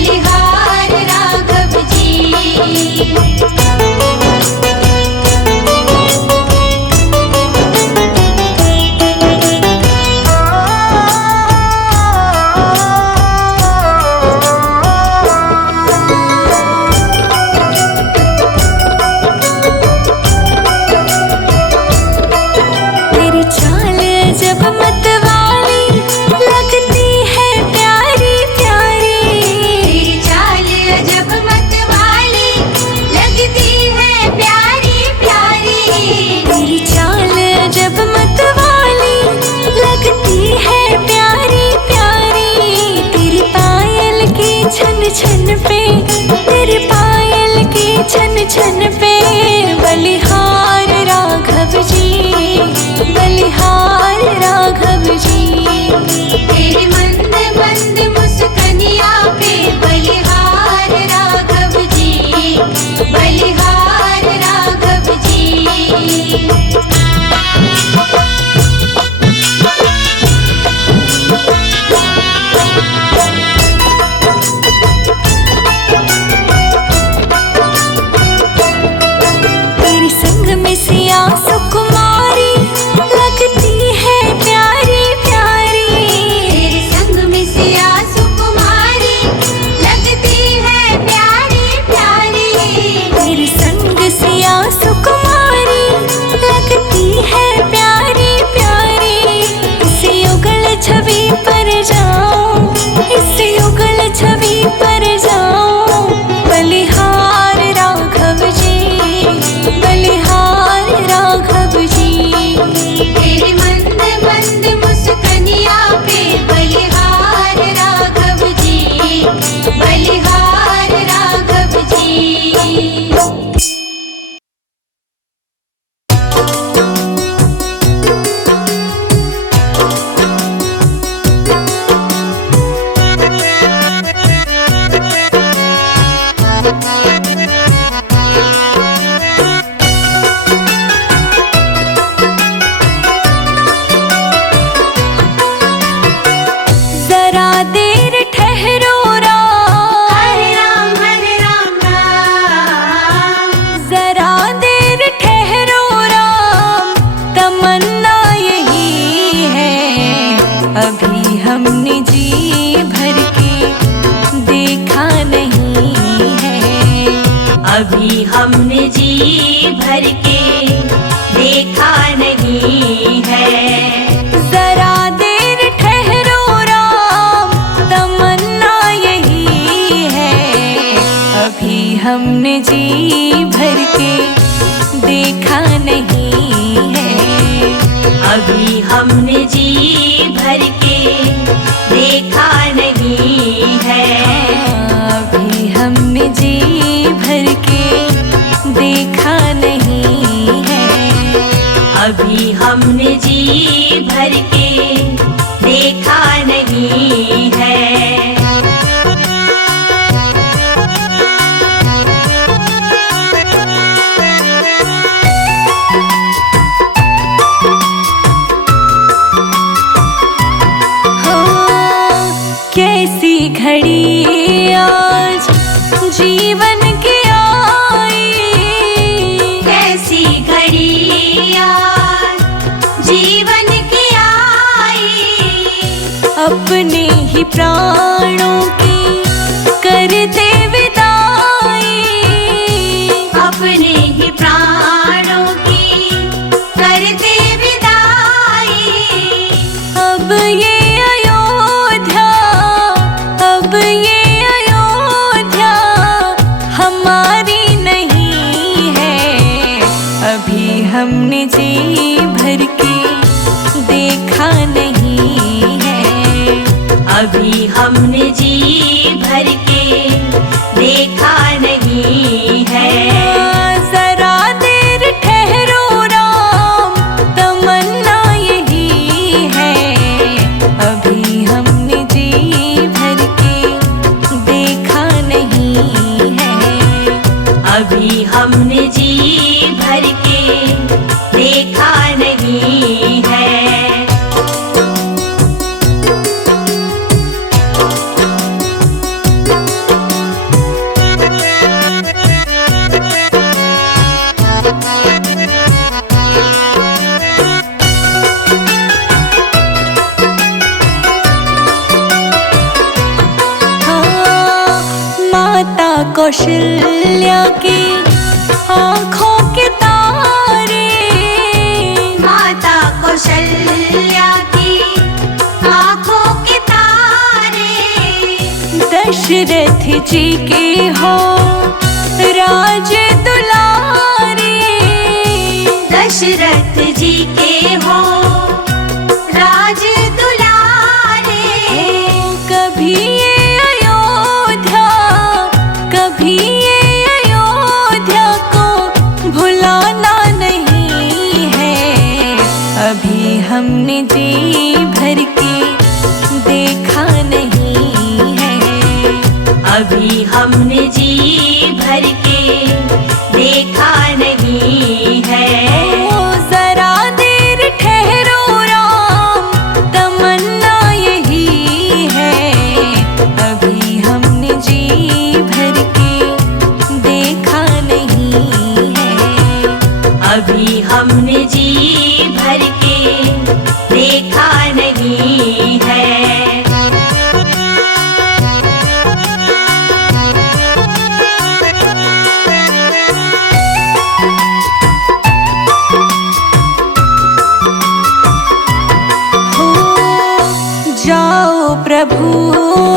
बलिहार राघव जी। छन पे तेरे पायल के छन छन पे बलिहार राघव जी, बलिहार राघव जी। तेरे मंद मंद मुस्कनिया पे बलिहार राघव जी, बलिहार राघव जी। सुकुमारी लगती है प्यारी प्यारी, तेरे संग में सिया सुकुमारी लगती है प्यारी प्यारी। तेरे संग सिया सुकुमारी लगती है प्यारी प्यारी। इस युगल छवि पर जाऊं, इस युगल छवि पर जाऊं, बलिहार राघव जी, बलिहार राघव जी। तेरे मंद मंद मुस्कनिया पे बलिहार राघव जी, बलिहार राघव जी। अभी हमने जी भर के देखा नहीं है, अभी हमने जी भर के देखा नहीं है। जरा देर ठहरो राम, तमन्ना यही है, अभी हमने जी भर के देखा नहीं है, अभी हमने जी भर के देखा नहीं है। अभी हमने जी भर के देखा नहीं है, अभी हमने जी भर के देखा नहीं है। कैसी घड़ी आज जीवन की आई, कैसी घड़ी आज जीवन की आई। अपने ही प्राणों की करते विदाई, अपने ही प्राणों की करते विदाई। अब ये हमने जी भर के देखा नहीं है, अभी हमने जी भर के देखा नहीं है। जरा देर ठहरो राम, तमन्ना यही है, अभी हमने जी भर के देखा नहीं है, अभी हमने जी भर के देखा कौशल्या की आँखों के तारे, माता कौशल्या की आँखों के तारे, दशरथ जी के हो राज दुलारे, दशरथ जी के हो राज दुलारे। कभी ये अयोध्या, कभी ये अयोध्या को भुलाना नहीं है। अभी हमने जी भर के देखा नहीं है, अभी हमने जी भर के देखा नहीं है। ओ जरा देर ठहरो राम, तमन्ना यही है। अभी हमने जी भर के देखा नहीं है, अभी हमने जी भर के देखा नहीं है। हो जाओ प्रभु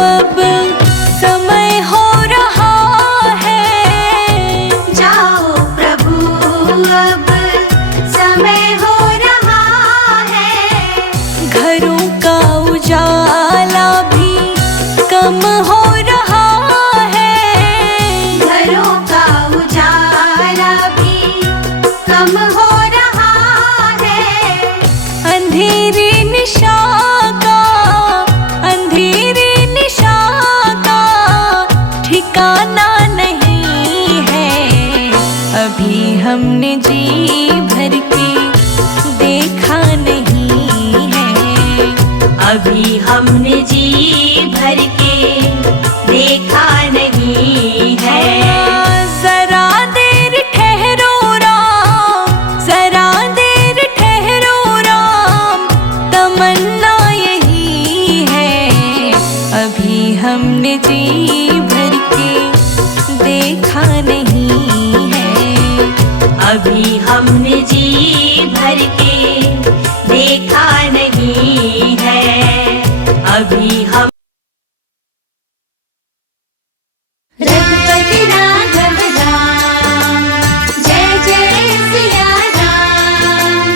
अब समय हो रहा है, जाओ प्रभु अब समय हो रहा है। घरों का उजाला भी कम हो रहा है, घरों का उजाला भी कम हो रहा है। अंधेरी निशा का, अंधेरी निशा का ठिकाना नहीं है। अभी हमने जी भर के देखा नहीं है, अभी हमने जी भर के देखा नहीं है। जरा देर ठहरो राम, जरा देर ठहरो राम, तमन्ना यही है। अभी हमने जी भर के देखा नहीं है, अभी हमने जी भर के देखा नहीं है। अभी हम रघुपति राघव राम, जय जय सिया राम।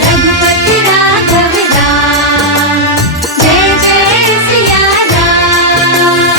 रघुपति राघव राम, जय जय सिया राम।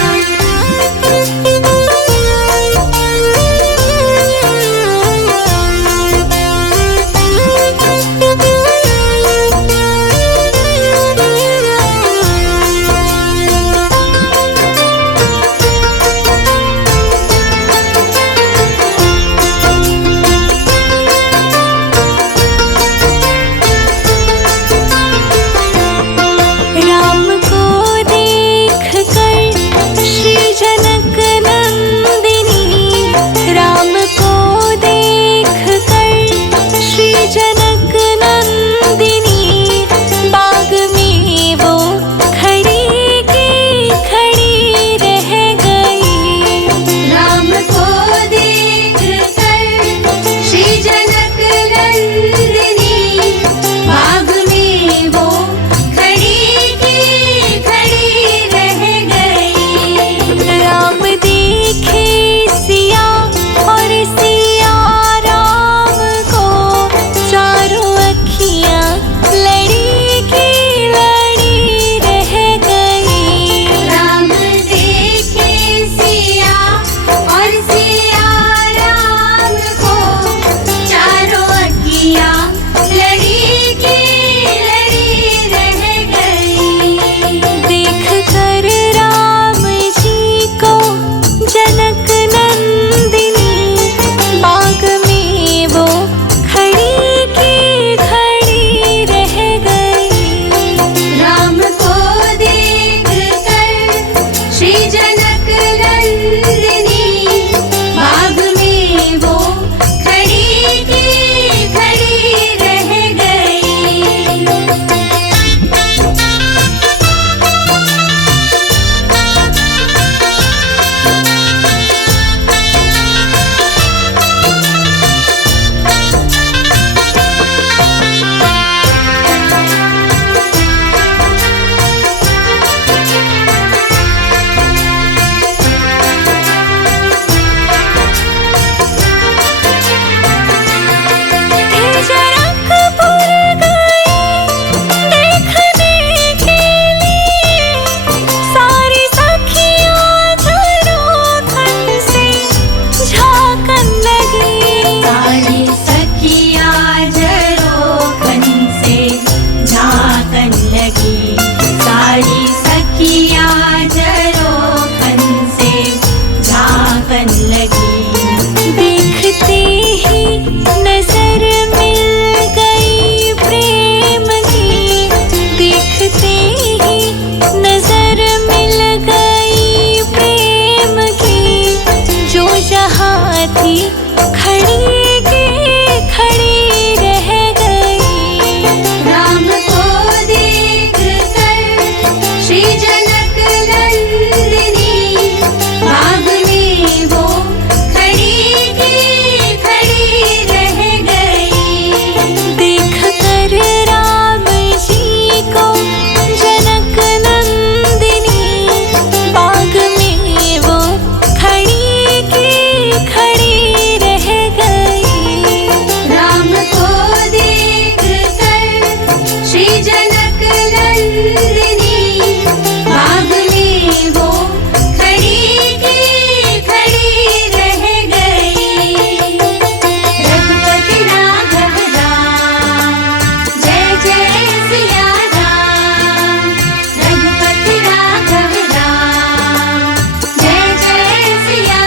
मन लगी। देखते ही नजर मिल गई प्रेम की, देखते ही नजर मिल गई प्रेम की, जो जहाँ थी खड़ी की खड़ी रह गई। राम को देख कर श्री जनक नंदिनी, बाग में वो खड़ी की खड़ी रह गई। देख कर राम जी को जनक नंदिनी, बाग में वो खड़ी की खड़ी रह गई। राम को देख कर श्री जनक नंदिनी, बाग में वो खड़ी की खड़ी रह गई। रघुपति राघव राम, जय जय सिया राम। रघुपति राघव राम, जय जय सिया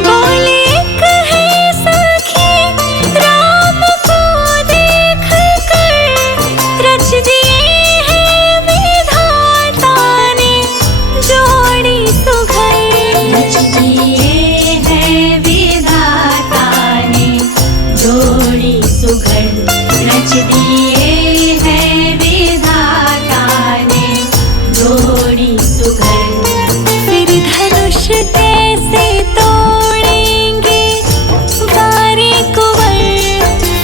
बोले कहे सखी राम को देख कर, रच दिए हैं विधाता ने जोड़ी सुघर। रच दिए हैं विधाता ने जोड़ी सुघर। रच दिए हैं विधाता ने जोड़ी सुघर। फिर धनुष कैसे तोड़ेंगे बारी कुंवर,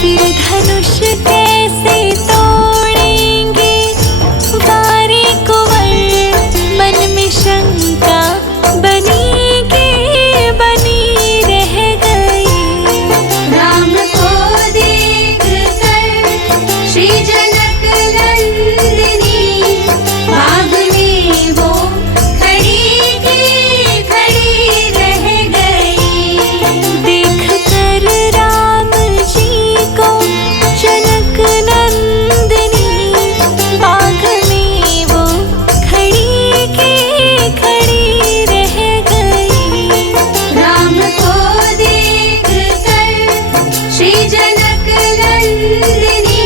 फिर धनुष कैसे तोड़ेंगे बारी कुंवर, मन में शंका बनी की बनी रह गई। राम को देख कर श्री जनक नंदिनी, बाग में वो खड़ी की खड़ी रह गई। देख कर राम जी को जनक नंदिनी, बाग में वो खड़ी की खड़ी रह गई। राम को देख कर श्री जनक नंदिनी,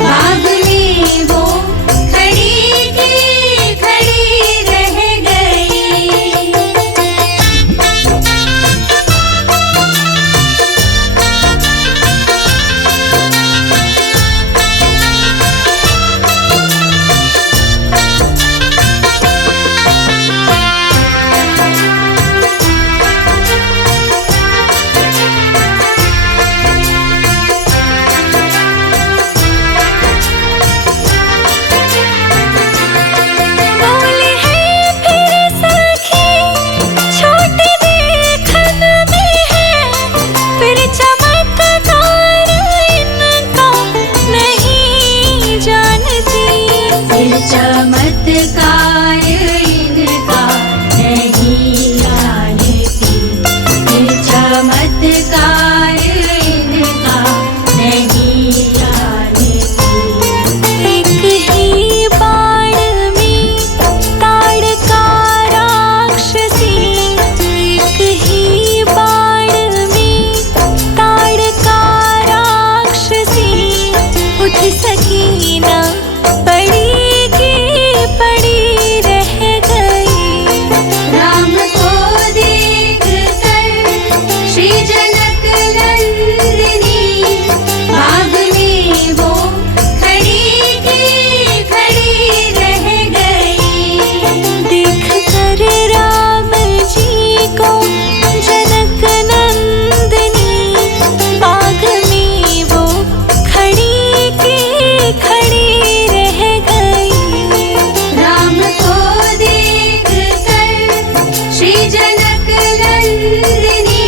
बाग में वो खड़ी की खड़ी रह गई। बोले हैं फिर सखी छोटी देखन में है, फिर चमत्कार इनका नहीं जानती। फिर चमत्कार इनका नहीं जानती। फिर चमत्कार इनका नहीं जानती। एक ही बाण में ताड़का राक्षसी, एक ही बाण में ताड़का राक्षसी, उठ सकी ना पड़ी की पड़ी रह गई। राम को देख कर श्री जनक नंदिनी, बाग में वो खड़ी की खड़ी रह गई। देख कर राम जी को जनक नंदिनी, बाग में वो खड़ी की खड़ी रह गई। राम को देख कर श्री जनक नंदिनी,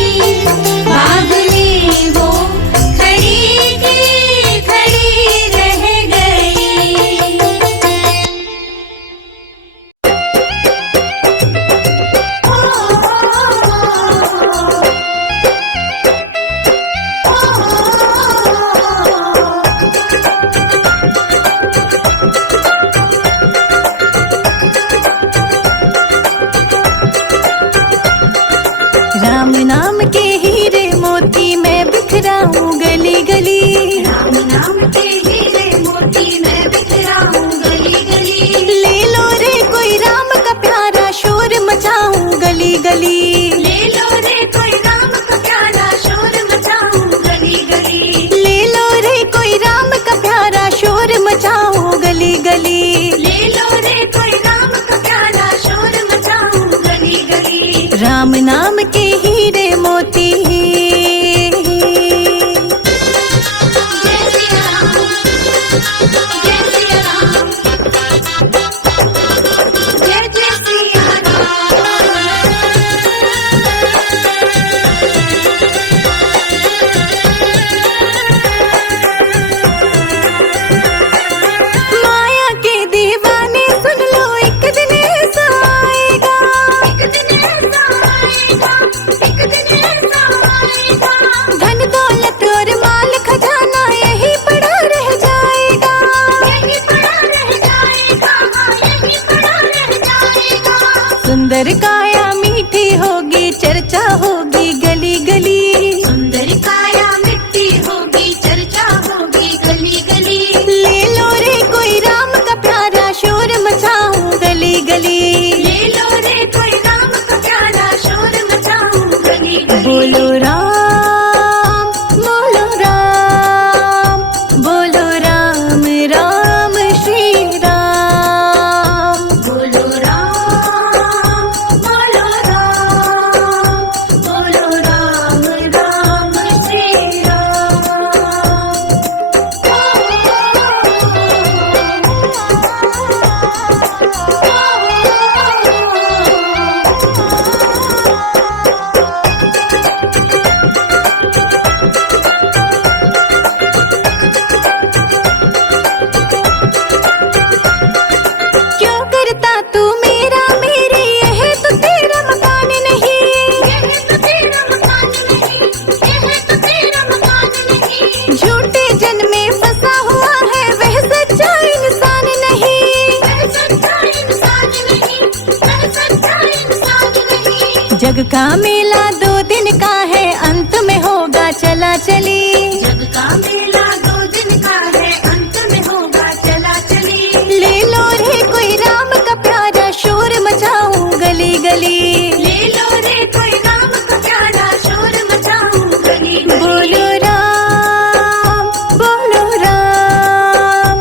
का मेला 2 दिन का है, अंत में होगा चला चली। जग का मेला 2 दिन का है, अंत में होगा चला चली। ले लो रे कोई राम का प्यारा, शोर मचाऊं गली गली। ले लो रे कोई राम का प्यारा, शोर मचाऊं गली गली। बोलो राम बोलो राम,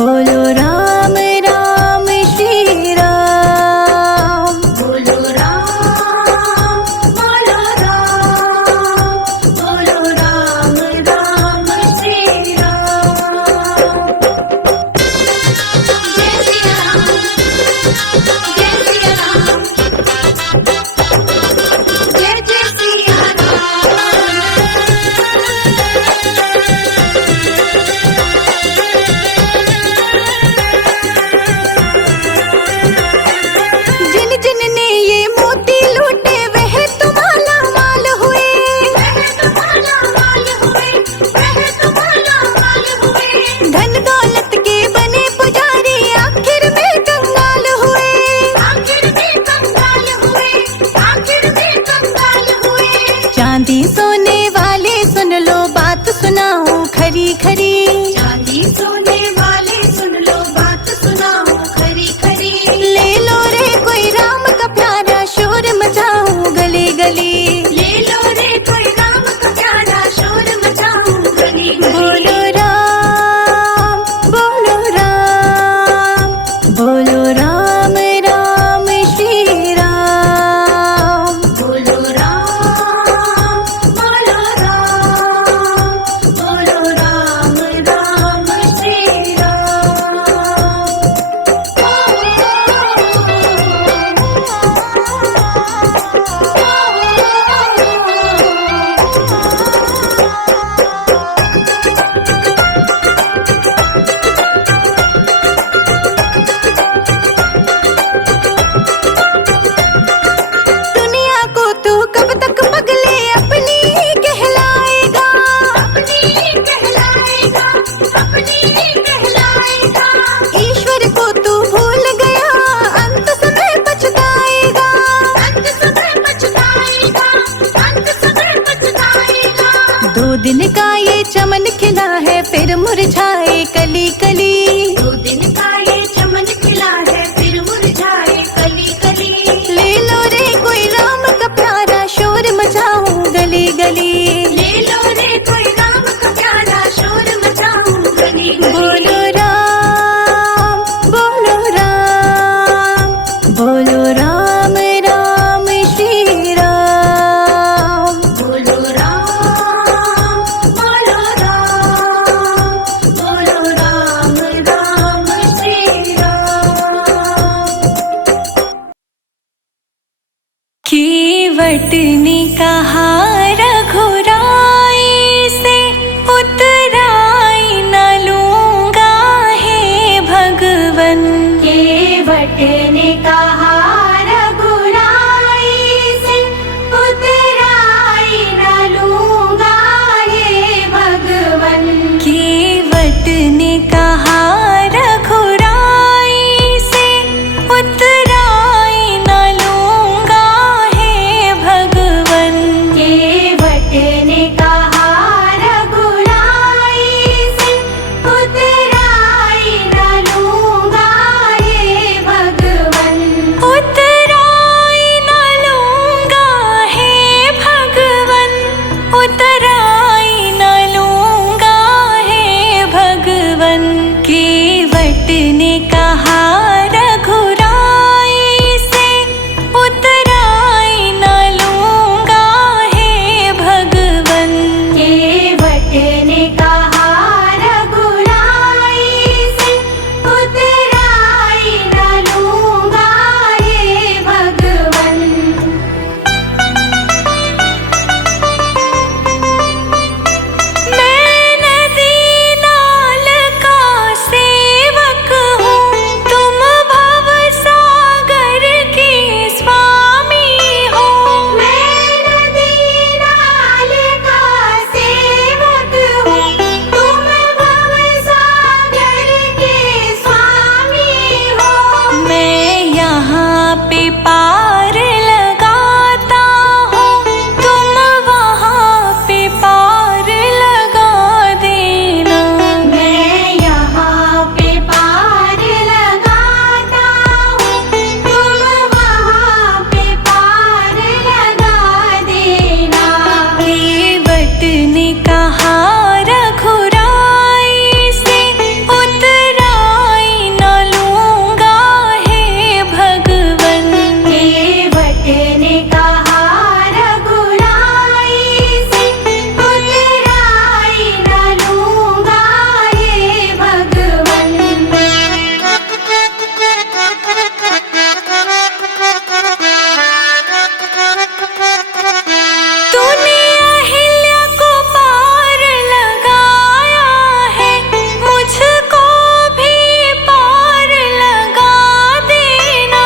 बोलो राम राम श्री राम। बोलो राम बोलो राम, बोलो राम राम श्री राम। जय श्री राम, जय श्री राम, जय जय श्री राम। जिन जिन ने ये मोती लूटे वह तो माला माल हुए। वह तो माला माल हुए, वह तो माला माल हुए। धन दौलत के बने पुजारी, आखिर में कंगाल हुए। आखिर में कंगाल हुए, आखिर में कंगाल हुए। चांदी सोने वाले सुन लो, बात सुनाऊं खरी खरी। चांदी सोने वाले सुन लो, बात सुनाओ खरी खरी। ले लो रे कोई राम का प्यारा, शोर मचाऊं गली गली। ले लो रे कोई राम का प्यारा, शोर मचाऊं गली गली। बोलो राम बोलो राम, बोलो राम राम श्री राम। बोलो राम बोलो राम, बोलो राम राम श्री राम। दुनिया को तू कब तक पगले अपनी ही कहलाएगा। अपनी कहलाएगा, अपनी कहलाएगा। ईश्वर को तू भूल गया, अंत समय पछताएगा। अंत समय पछताएगा, अंत समय पछताएगा। 2 दिन का ये चमन खिला है, फिर मुरझाए कली कली। 2 दिन का ये चमन खिला है, फिर मुरझाए कली कली। ले लो रे कोई राम का प्यारा, शोर मचाऊं गली गली। ले लो रे कोई राम का प्यारा, शोर मचाऊं गली गली। बोलो राम बोलो राम, बोलो राम राम श्री राम। बोलो राम बोलो राम, बोलो राम ने कहा रघुराई से उतराई न लूंगा हे भगवन। केवट ने कहा रघुराई से उतराई न लूंगा हे भगवन। तूने अहिल्या को पार लगाया है, मुझको भी पार लगा देना।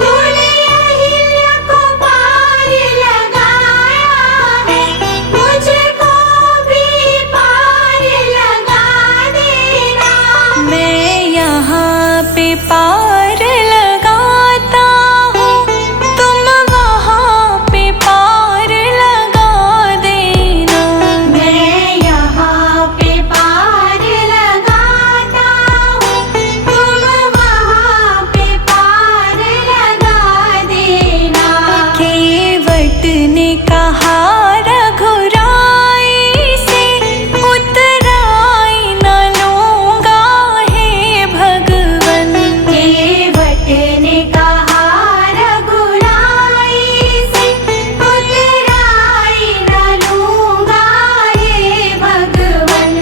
तूने अहिल्या को पार लगाया है, मुझको भी पार लगा देना। मैं यहाँ पे पार लगाता हूँ, तुम वहाँ पे पार लगा देना। मैं यहाँ पे पार लगाता हूँ, तुम वहाँ पे पार लगा देना। केवट ने कहा रघुराई से उतराई न लूंगा हे भगवन। केवट ने कहा रघुराई से उतराई न लूंगा हे भगवन।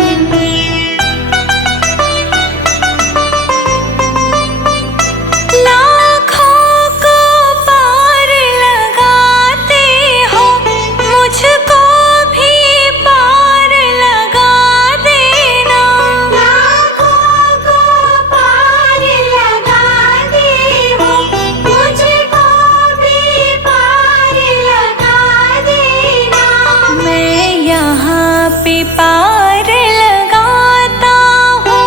लाखों को पार लगाते हो, मुझको भी पार लगा देना। लाखों को पार लगाते हो, मुझको भी पार लगा देना। मैं यहाँ पे पार लगाता हूँ,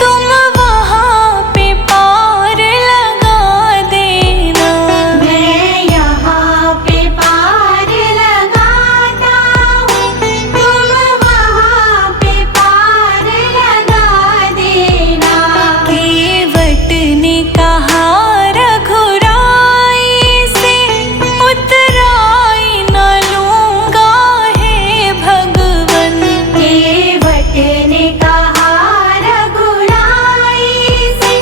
तुम वहाँ पे पार लगा देना। मैं यहाँ पे पार लगाता हूँ, तुम वहाँ पे पार लगा देना। केवट ने कहा रघुराई से उतराई न लूंगा हे भगवन। केवट ने कहा रघुराई से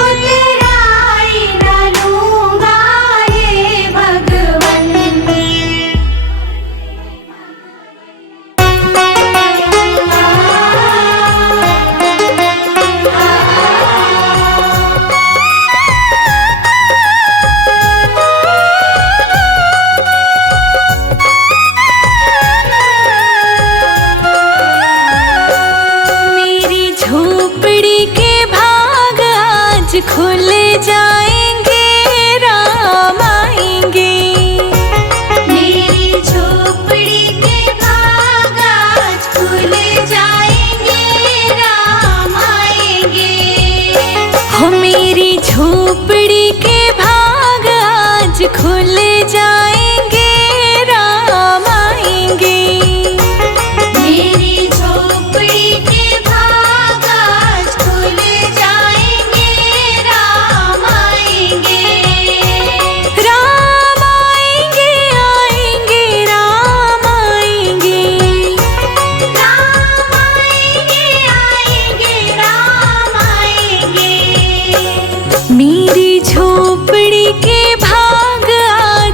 उतराई न लूंगा हे भगवन। मेरी झोपड़ी के भाग आज खुल जाएंगे, राम आएंगे। मेरी झोपड़ी के भाग आज खुल जाएंगे, राम आएंगे। हो मेरी झोपड़ी के भाग आज खुल जाएंगे, राम आएंगे। मेरी झोपड़ी के भाग आज खुल जाएंगे, राम आएंगे। राम आएंगे, आएंगे, राम आएंगे। राम आएंगे, आएंगे, राम आएंगे। मेरी झोपड़ी के भाग आज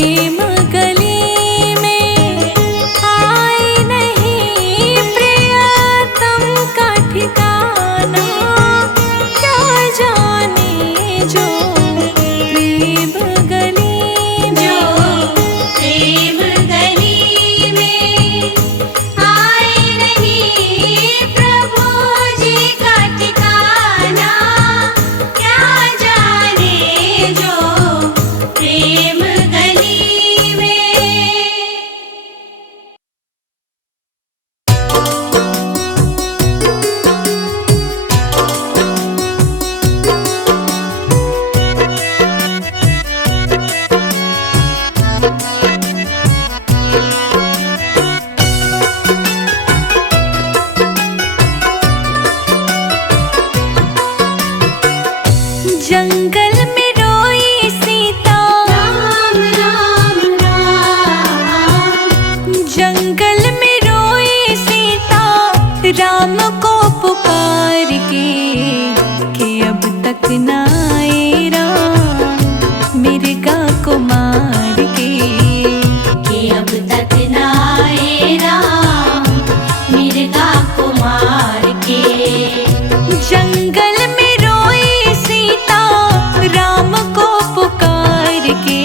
प्रेम गली में आए नहीं प्रियतम का ठिकाना, क्या जाने जो प्रेम गली में, प्रेम गली में आए नहीं प्रभु जी का ठिकाना, क्या जाने जो प्रेम गली में। जंगल में रोई सीता, राम राम राम, जंगल में रोई सीता राम को पुकार के, कि अब तक ना आए राम मिर्गा को मार के, कि अब तक ना आए राम मिर्गा को मार के। जंगल में रोई सीता राम को पुकार के,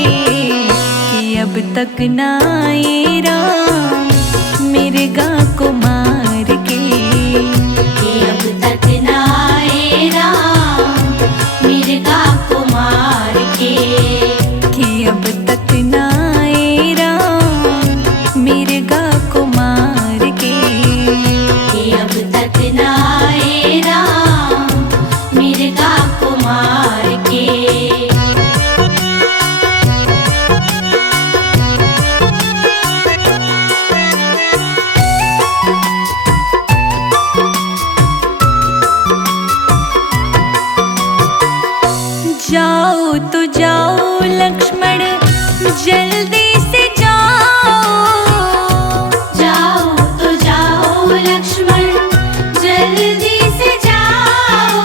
कि अब तक ना आए राम मिर्गा को मार के, कि अब तक ना आए राम मिर्गा को मार के, कि अब तक ना आए राम मिर्गा को मार के, कि अब तक ना आए राम मिर्गा को मार के। जाओ तो जाओ लक्ष्मण जल्दी से जाओ, जाओ तो जाओ लक्ष्मण जल्दी से जाओ,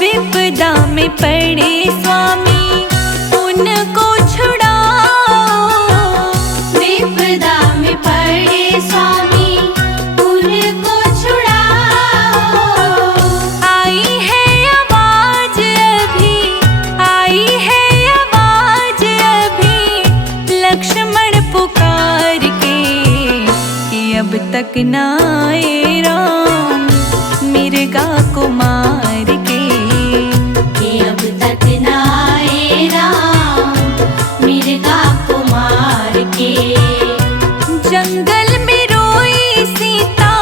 विपदा में पड़े स्वामी उनको छुड़ाओ, विपदा में पड़े स्वामी उनको छुड़ाओ। आई है आवाज अभी, आई है आवाज अभी लक्ष्मण पुकार के, कि अब तक ना आए राम मिर्गा को मार के, कि अब तक ना आए राम मिर्गा को मार के। जंगल में रोई सीता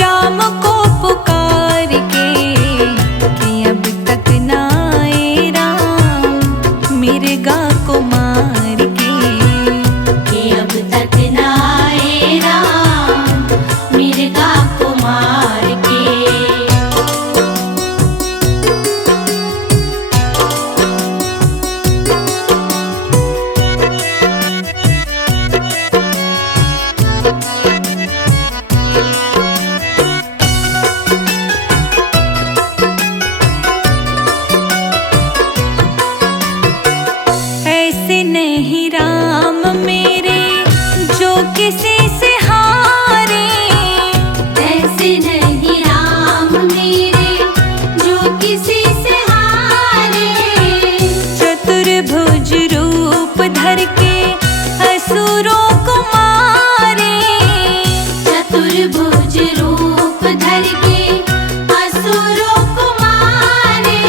राम को पुकार के, कि अब तक ना आए राम मिर्गा को मार के, कि अब तक ना आए राम मिर्गा को मार के। ऐसे नहीं राम मेरे जो किसी से हारे, ऐसे नहीं राम मेरे जो किसी से हारे, चतुर्भुज रूप धर के असुरों को मारे, चतुर्भुज रूप धर के असुरों को मारे।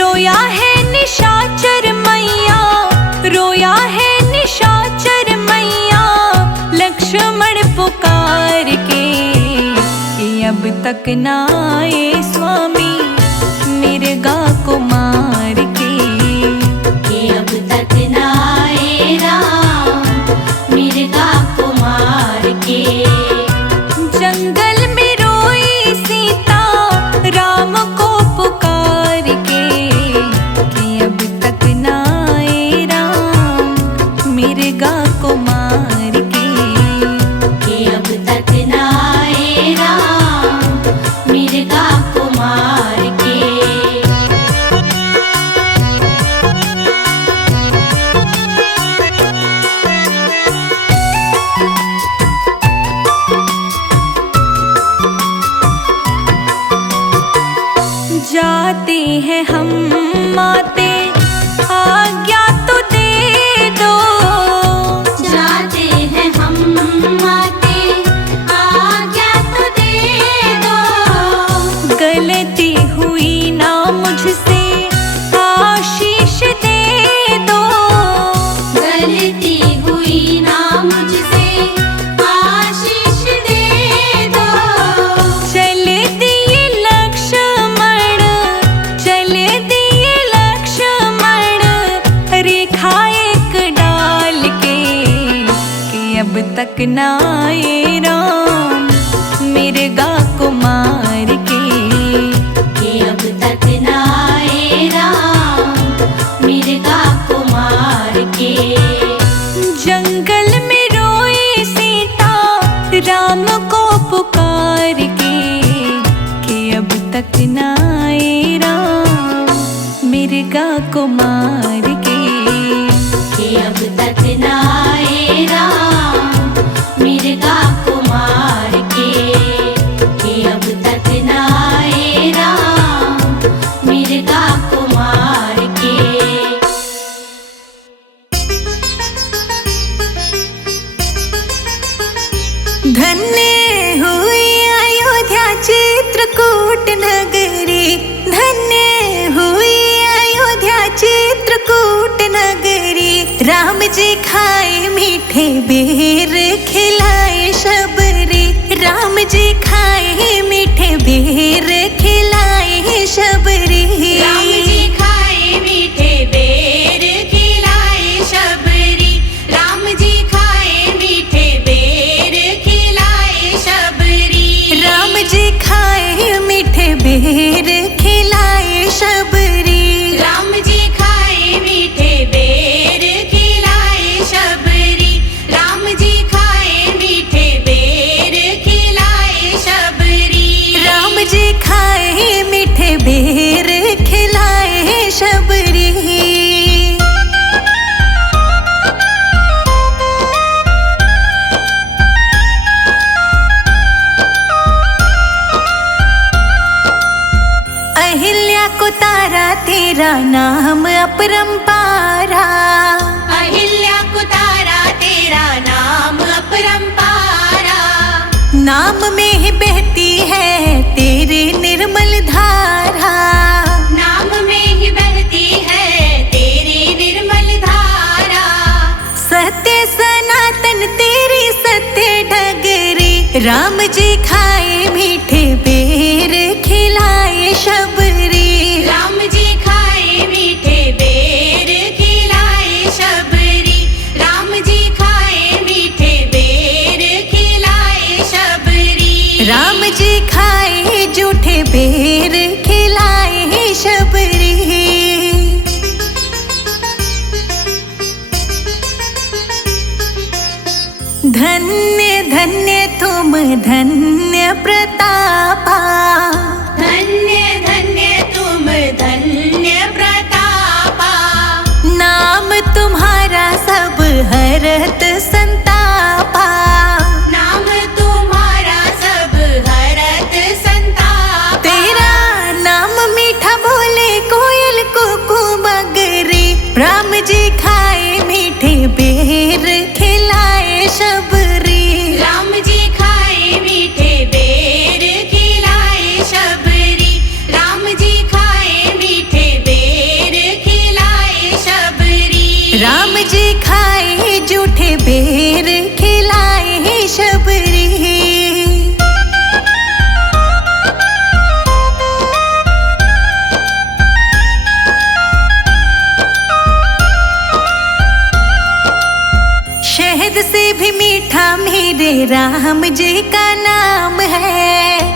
रोया है निशाचर मैया, रोया है निशाचर मैया लक्ष्मण पुकार के, कि अब तक ना आए स्वामी मिर्गा को मार के, कि अब तक ना आए राम मिर्गा को मार के। जंगल में रोई सीता राम को पुकार के, कि अब तक ना आए राम मिर्गा को मार के, कि अब तक ना आए राम मिर्गा को मार जाते हैं हम माते, आज्ञा तो दे दो। जाते हैं हम माते, आज्ञा तो दे दो। गलती हुई ना मुझसे, आशीष दे दो। गलती हुई ना मुझसे, आशीष दे दो। चल दिए लक्ष्मण, चल दिए लक्ष्मण, रेखा एक डाल के, कि अब तक ना आए राम मिर्गा को मार के। कि अब तक ना आए राम मिर्गा को मार के। जंगल में रोई सीता राम को पुकार के, कि अब तक ना आए राम मिर्गा को मार के। कि अब तक ना आए राम मिर्गा को मार के। कि अब तक ना आए राम मिर्गा को मार के। धन्य हुई अयोध्या चित्रकूट नगरी, धन्य हुई अयोध्या चित्रकूट नगरी। राम जी खाए मीठे बेर, खिलाए शबरी। राम जी खाए मीठे बेर, खिलाए शबरी। राम जी खाए मीठे बेर, खिलाए शबरी। राम जी खाए मीठे बेर, खिलाए शबरी। राम जी खाए मीठे बेर, खिलाए शबरी। राम जी खाए मीठे बेर, खिलाए शबरी। राम जी खाए मीठे बेर, खिलाए शबरी। राम जी खाए मीठे बेर, खिलाए शबरी। अहिल्या को तारा तेरा नाम अपरंपारा। अहिल्या को तारा तेरा नाम अपरंपारा। नाम में ही बहती है तेरी निर्मल धारा। नाम में ही बहती है तेरी निर्मल धारा। सत्य सनातन तेरी सत्य डगरी। राम जी खाए मीठे बेर, खिलाए शबरी। राम जी खाए मीठे बेर, खिलाए शबरी। राम जी खाए मीठे बेर, खिलाए शबरी। राम जी खाए जूठे बेर, खिलाए शबरी। धन्य धन्य तुम धन्य प्रतापा। धन्य धन्य तुम धन्य प्रतापा। नाम तुम्हारा सब हरत संतापा। नाम तुम्हारा सब हरत संतापा। तेरा नाम मीठा बोले कोयल कुकू मगरी। राम जी खाए मीठे बेर, खिलाए शबरी। राम जी खाए मीठे बेर, खिलाए शबरी। राम जी खाए मीठे बेर, खिलाए शबरी। राम जी खाए जूठे बेर, खिलाए शबरी। शहद से भी मीठा मेरे राम जी का नाम है।